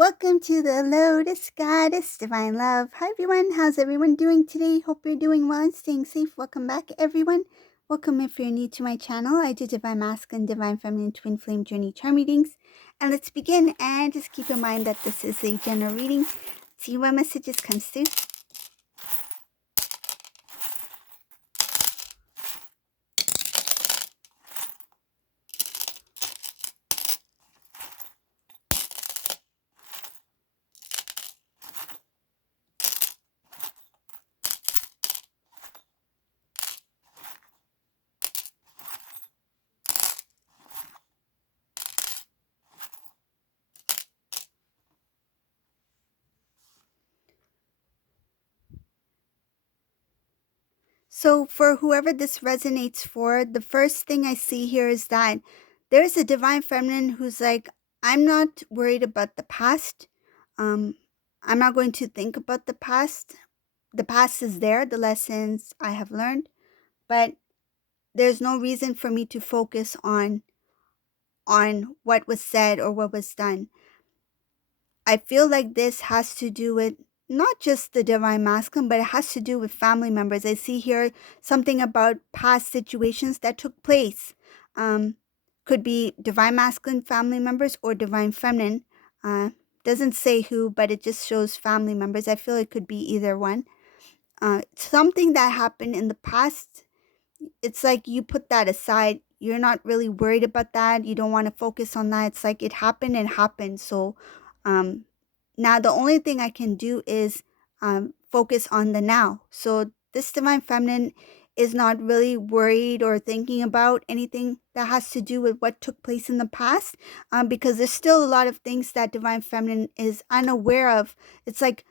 Welcome to the Lotus Goddess Divine Love. Hi everyone, how's everyone doing today? Hope you're doing well and staying safe. Welcome back everyone. Welcome if you're new to my channel. I do Divine Masculine, Divine Feminine, Twin Flame Journey Charm readings. And let's begin, and just keep in mind that this is a general reading. See what messages comes through. So for whoever this resonates for, the first thing I see here is that there's a divine feminine who's like, I'm not worried about the past. Um, I'm not going to think about the past. The past is there, the lessons I have learned, but there's no reason for me to focus on what was said or what was done. I feel like this has to do with not just the divine masculine, but it has to do with family members. I see here something about past situations that took place. Could be divine masculine family members or divine feminine. Doesn't say who, but it just shows family members. I feel it could be either one. Something that happened in the past, it's like you put that aside. You're not really worried about that. You don't want to focus on that. It's like it happened and happened. So um, now the only thing I can do is focus on the now. So this divine feminine is not really worried or thinking about anything that has to do with what took place in the past, because there's still a lot of things that divine feminine is unaware of. It's like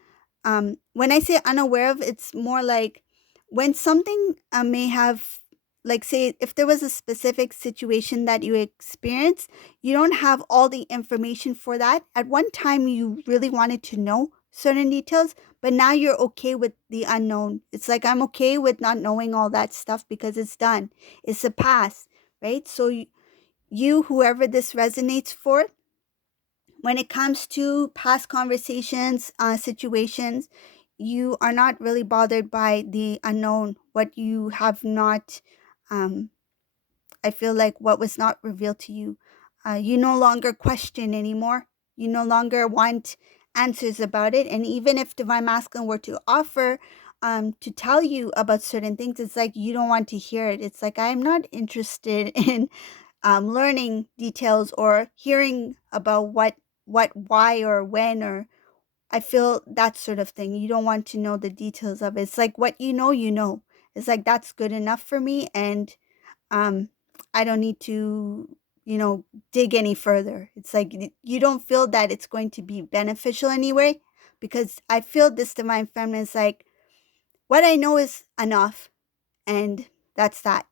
when I say unaware of, it's more like when something may have, like, say, if there was a specific situation that you experienced, you don't have all the information for that. At one time, you really wanted to know certain details, but now you're okay with the unknown. It's like, I'm okay with not knowing all that stuff because it's done. It's a past, right? So whoever this resonates for, when it comes to past conversations, situations, you are not really bothered by the unknown, what you have not, um, I feel like what was not revealed to you. You no longer question anymore. You no longer want answers about it. And even if Divine Masculine were to offer to tell you about certain things, it's like you don't want to hear it. It's like, I'm not interested in learning details or hearing about why, or when, or I feel that sort of thing. You don't want to know the details of it. It's like what you know, you know. It's like that's good enough for me, and um, I don't need to, dig any further. It's like you don't feel that it's going to be beneficial anyway, because I feel this divine feminine is like, what I know is enough, and that's that.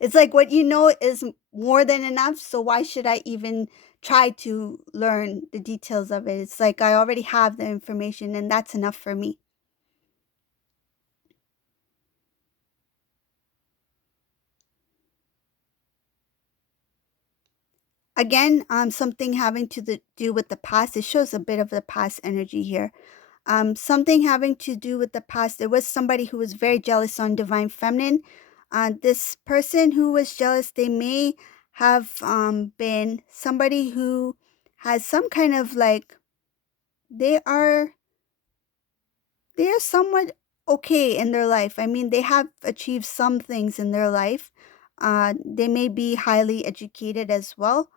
It's like what you know is more than enough, so why should I even try to learn the details of it? It's like I already have the information, and that's enough for me. Again, something having to do with the past. It shows a bit of the past energy here. Something having to do with the past. There was somebody who was very jealous on Divine Feminine. This person who was jealous, they may have been somebody who has some kind of like, they are they are somewhat okay in their life. I mean, they have achieved some things in their life. They may be highly educated as well,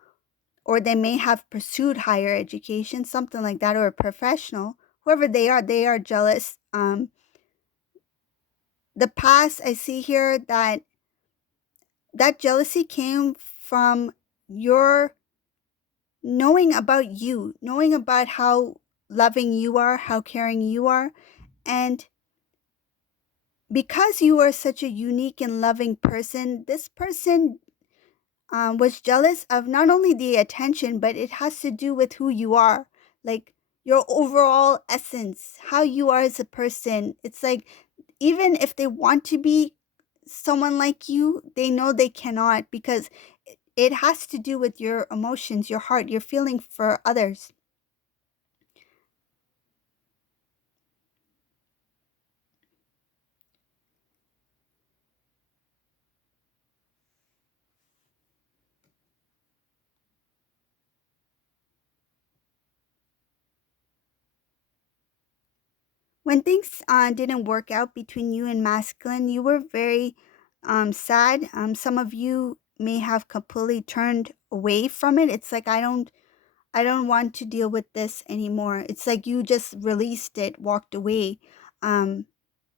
or they may have pursued higher education, something like that, or a professional. Whoever they are jealous. The past, I see here that that jealousy came from your knowing about you, knowing about how loving you are, how caring you are, and because you are such a unique and loving person, this person was jealous of not only the attention, but it has to do with who you are, like your overall essence, how you are as a person. It's like, even if they want to be someone like you, they know they cannot, because it has to do with your emotions, your heart, your feeling for others. When things didn't work out between you and masculine, you were very sad. Some of you may have completely turned away from it. It's like I don't want to deal with this anymore. It's like you just released it, walked away. Um,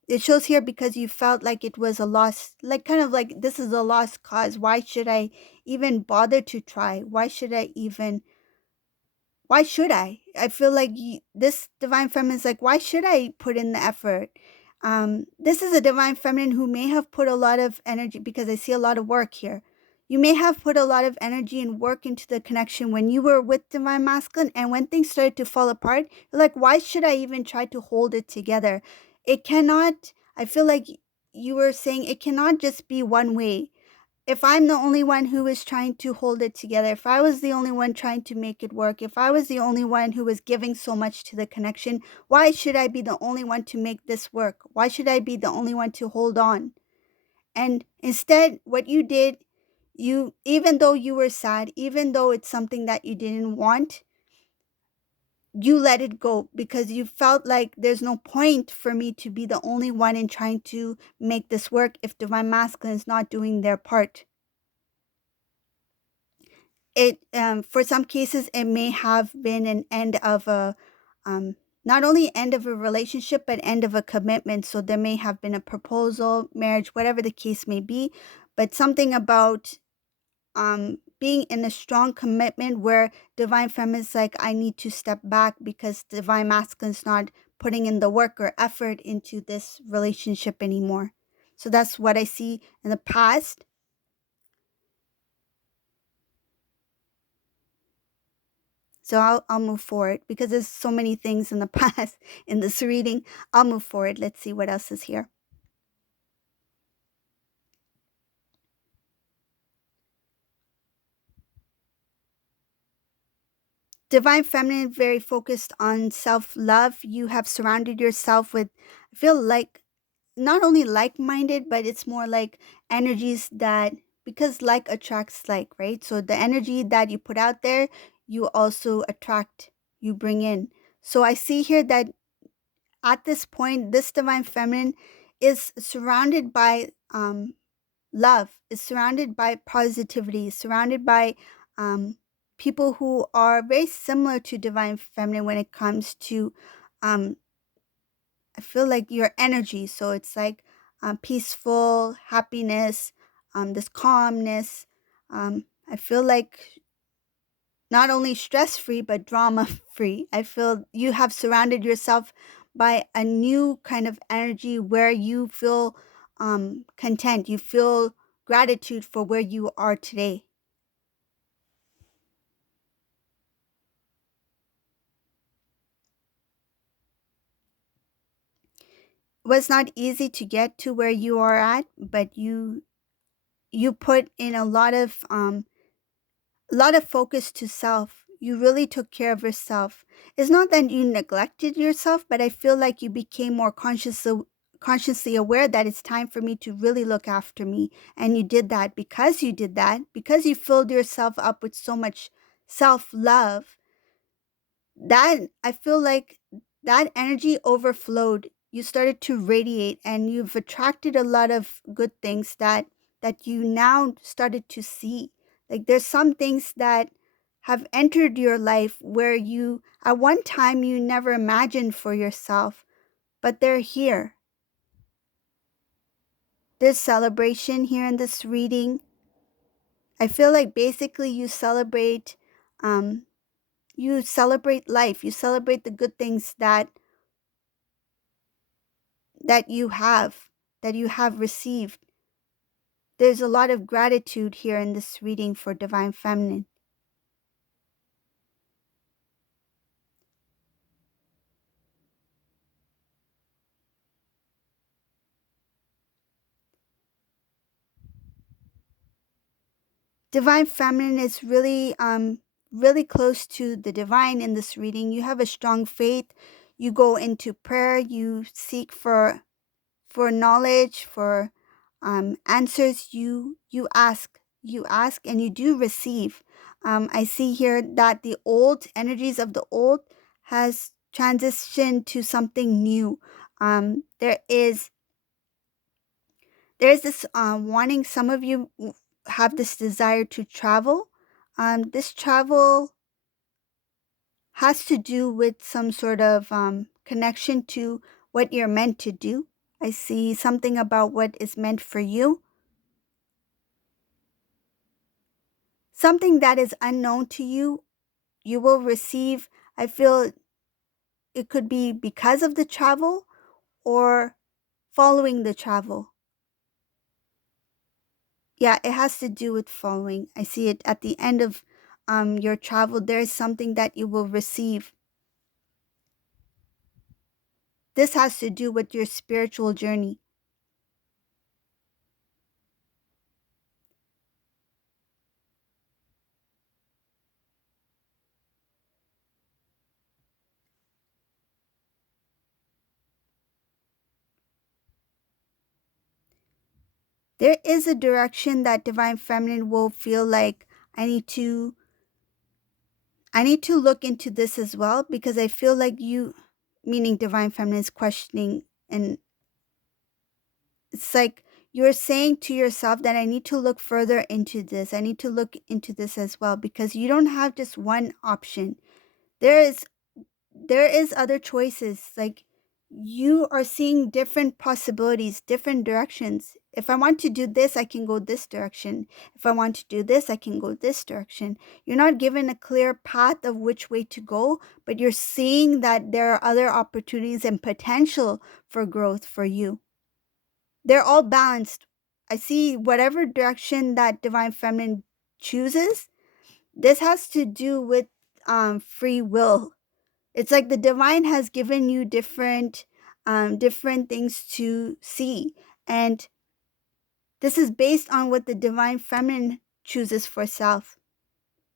it shows here because you felt like it was a loss, like kind of like this is a lost cause. Why should I even bother to try? Why should I? I feel like this divine feminine is like, why should I put in the effort? This is a divine feminine who may have put a lot of energy because I see a lot of work here. You may have put a lot of energy and work into the connection when you were with divine masculine, and when things started to fall apart, you're like, why should I even try to hold it together? It cannot, I feel like you were saying it cannot just be one way. If I'm the only one who is trying to hold it together, if I was the only one trying to make it work, if I was the only one who was giving so much to the connection, why should I be the only one to make this work? Why should I be the only one to hold on? And instead, what you did, even though you were sad, even though it's something that you didn't want, you let it go because you felt like there's no point for me to be the only one in trying to make this work if divine masculine is not doing their part. It for some cases it may have been an end of a um, not only end of a relationship but end of a commitment. So there may have been a proposal, marriage, whatever the case may be, but something about being in a strong commitment where divine feminine is like, I need to step back because divine masculine is not putting in the work or effort into this relationship anymore. So that's what I see in the past. So I'll move forward because there's so many things in the past in this reading. I'll move forward. Let's see what else is here. Divine Feminine, very focused on self love. You have surrounded yourself with, I feel like, not only like minded, but it's more like energies that, because like attracts like, right? So the energy that you put out there, you also attract, you bring in. So I see here that at this point, this Divine Feminine is surrounded by love, is surrounded by positivity, is surrounded by um, people who are very similar to divine feminine when it comes to um, I feel like your energy. So it's like peaceful happiness, this calmness. I feel like not only stress free but drama free. I feel you have surrounded yourself by a new kind of energy where you feel content, you feel gratitude for where you are today. It was not easy to get to where you are at, but you put in a lot of focus to self. You really took care of yourself. It's not that you neglected yourself, but I feel like you became more consciously aware that it's time for me to really look after me. And you did that, because you filled yourself up with so much self love, that I feel like that energy overflowed. You started to radiate and you've attracted a lot of good things that you now started to see. Like there's some things that have entered your life where you at one time you never imagined for yourself, but they're here. There's celebration here in this reading. I feel like basically um you celebrate life. You celebrate the good things that you have that you have received. There's a lot of gratitude here in this reading for divine feminine. Divine feminine is really close to the divine in this reading. You have a strong faith. You go into prayer. You seek for knowledge, for answers. You ask and you do receive. I see here that the old energies of the old has transitioned to something new. There is there's this wanting. Some of you have this desire to travel. This travel has to do with some sort of connection to what you're meant to do. I see something about what is meant for you, something that is unknown to you. You will receive, I feel it could be because of the travel or following the travel. Yeah, it has to do with following. I see it at the end of your travel. There is something that you will receive. This has to do with your spiritual journey. There is a direction that divine feminine will feel like I need to I need to look into this as well, because I feel like you, meaning divine feminine, is questioning, and it's like you're saying to yourself that I need to look further into this. I need to look into this as well, because you don't have just one option. There is there is other choices. Like, you are seeing different possibilities, different directions. If I want to do this, I can go this direction. If I want to do this, I can go this direction. You're not given a clear path of which way to go, but you're seeing that there are other opportunities and potential for growth for you. They're all balanced. I see whatever direction that divine feminine chooses. This has to do with free will. It's like the divine has given you different things to see, and this is based on what the divine feminine chooses for self.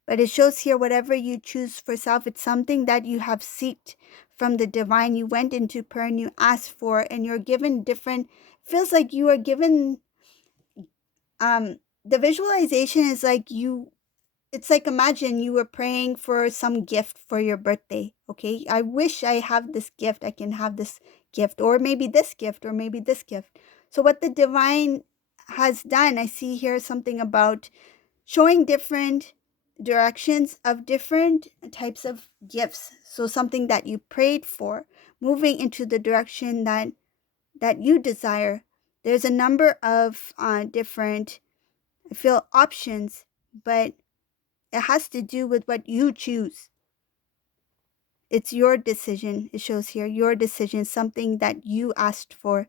But it shows here whatever you choose for self, it's something that you have seeked from the divine. You went into prayer and you asked for, and you're given different. Feels like you are given. The visualization is like you, it's like, imagine you were praying for some gift for your birthday. Okay, I wish I have this gift, I can have this gift, or maybe this gift, or maybe this gift. So what the divine has done, I see here something about showing different directions of different types of gifts. So something that you prayed for, moving into the direction that you desire. There's a number of different, I feel, options, but it has to do with what you choose. It's your decision. It shows here your decision, something that you asked for.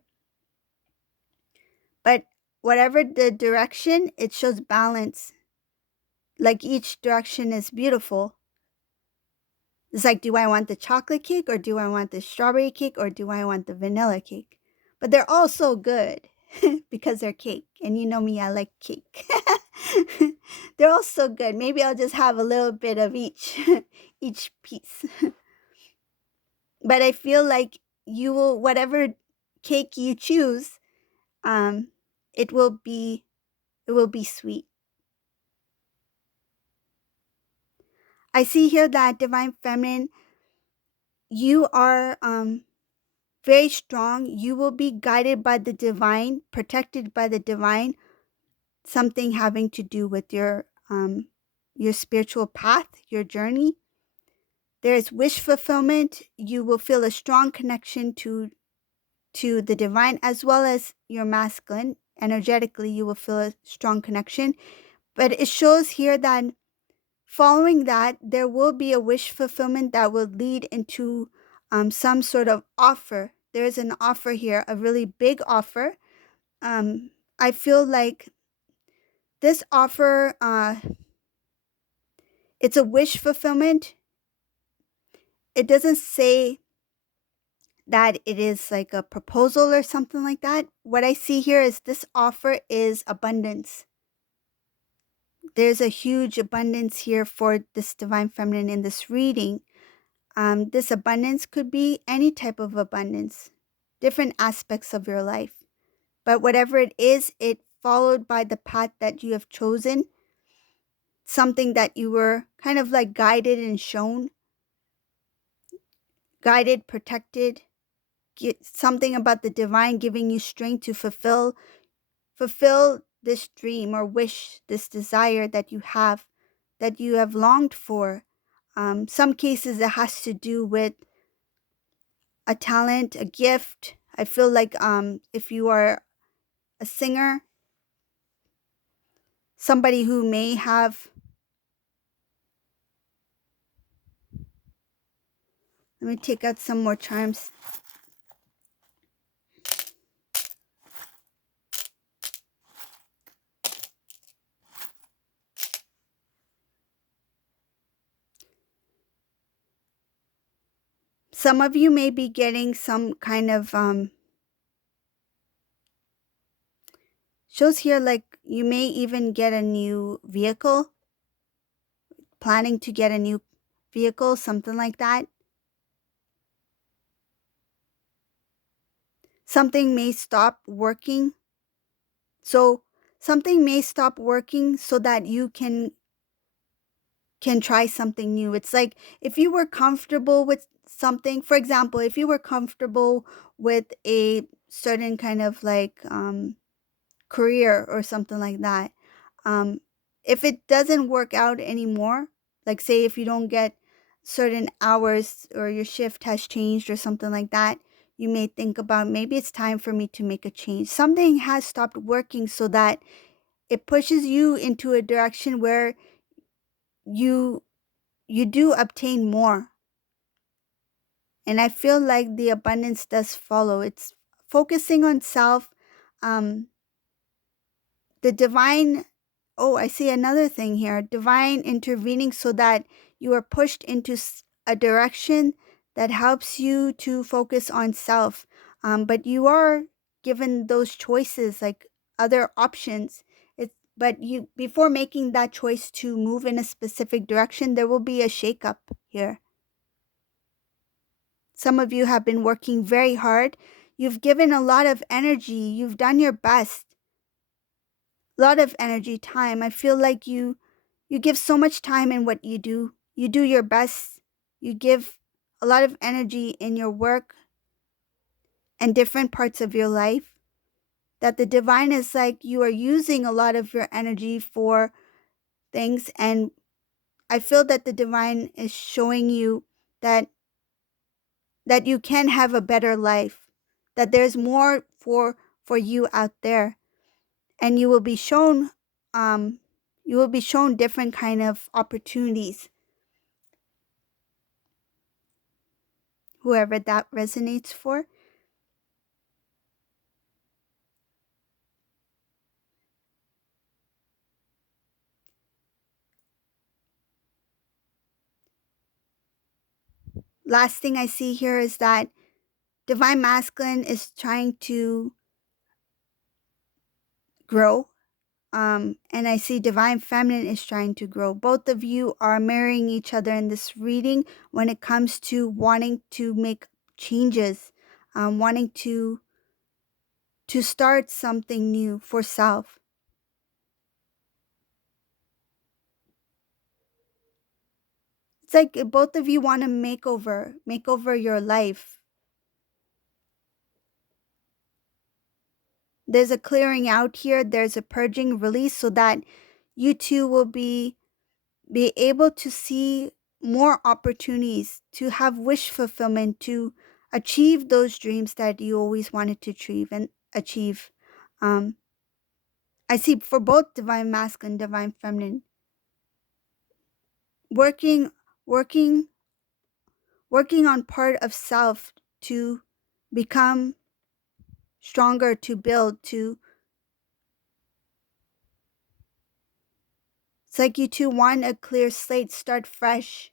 But whatever the direction, it shows balance. Like, each direction is beautiful. It's like, do I want the chocolate cake, or do I want the strawberry cake, or do I want the vanilla cake? But they're all so good because they're cake. And you know me, I like cake. They're all so good. Maybe I'll just have a little bit of each each piece. But I feel like you will, whatever cake you choose, um, it will be it will be sweet. I see here that divine feminine, you are very strong. You will be guided by the divine, protected by the divine. Something having to do with your spiritual path, your journey. There is wish fulfillment. You will feel a strong connection to the divine, as well as your masculine. Energetically, you will feel a strong connection. But it shows here that following that, there will be a wish fulfillment that will lead into some sort of offer. There is an offer here, a really big offer. I feel like this offer, it's a wish fulfillment. It doesn't say that it is like a proposal or something like that. What I see here is this offer is abundance. There's a huge abundance here for this divine feminine in this reading. This abundance could be any type of abundance, different aspects of your life. But whatever it is, it followed by the path that you have chosen, something that you were kind of like guided and shown, guided, protected. something about the divine giving you strength to fulfill this dream or wish, this desire that you have longed for. Some cases it has to do with a talent, a gift. I feel like if you are a singer, somebody who may have, let me take out some more charms. Some of you may be getting some kind of shows here like you may even get a new vehicle, planning to get a new vehicle, something like that. Something may stop working. So something may stop working so that you can try something new. It's like if you were comfortable with something, for example, if you were comfortable with a certain kind of like career or something like that, um, if it doesn't work out anymore, like say if you don't get certain hours or your shift has changed or something like that, you may think about maybe it's time for me to make a change. Something has stopped working so that it pushes you into a direction where you you do obtain more. And I feel like the abundance does follow. It's focusing on self, um, the divine. Oh, I see another thing here. Divine intervening so that you are pushed into a direction that helps you to focus on self. But you are given those choices, like other options. But you, before making that choice to move in a specific direction, there will be a shakeup here. Some of you have been working very hard. You've given a lot of energy. You've done your best. A lot of energy, time. I feel like you give so much time in what you do. You do your best. You give a lot of energy in your work and different parts of your life. That the divine is like you are using a lot of your energy for things. And I feel that the divine is showing you that you can have a better life, that there's more for you out there, and um you will be shown different kind of opportunities, whoever that resonates for. Last thing I see here is that divine masculine is trying to grow. And I see divine feminine is trying to grow. Both of you are mirroring each other in this reading when it comes to wanting to make changes, wanting to start something new for self. It's like both of you want to make over your life. There's a clearing out here, there's a purging release so that you two will be able to see more opportunities to have wish fulfillment, to achieve those dreams that you always wanted to achieve. Um, I see for both divine masculine, divine feminine, working, working, working on part of self to become stronger, to build, to. It's like you two want a clear slate, start fresh.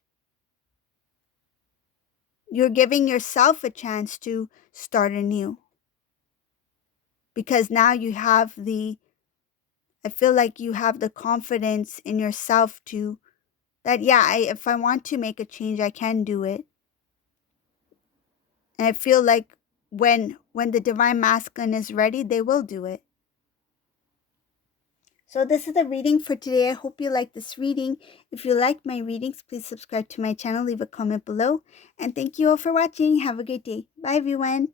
You're giving yourself a chance to start anew. Because now you have I feel like you have the confidence in yourself to, that, yeah, if I want to make a change, I can do it. And I feel like when the divine masculine is ready, they will do it. So this is the reading for today. I hope you like this reading. If you like my readings, please subscribe to my channel, leave a comment below. And thank you all for watching. Have a great day. Bye, everyone.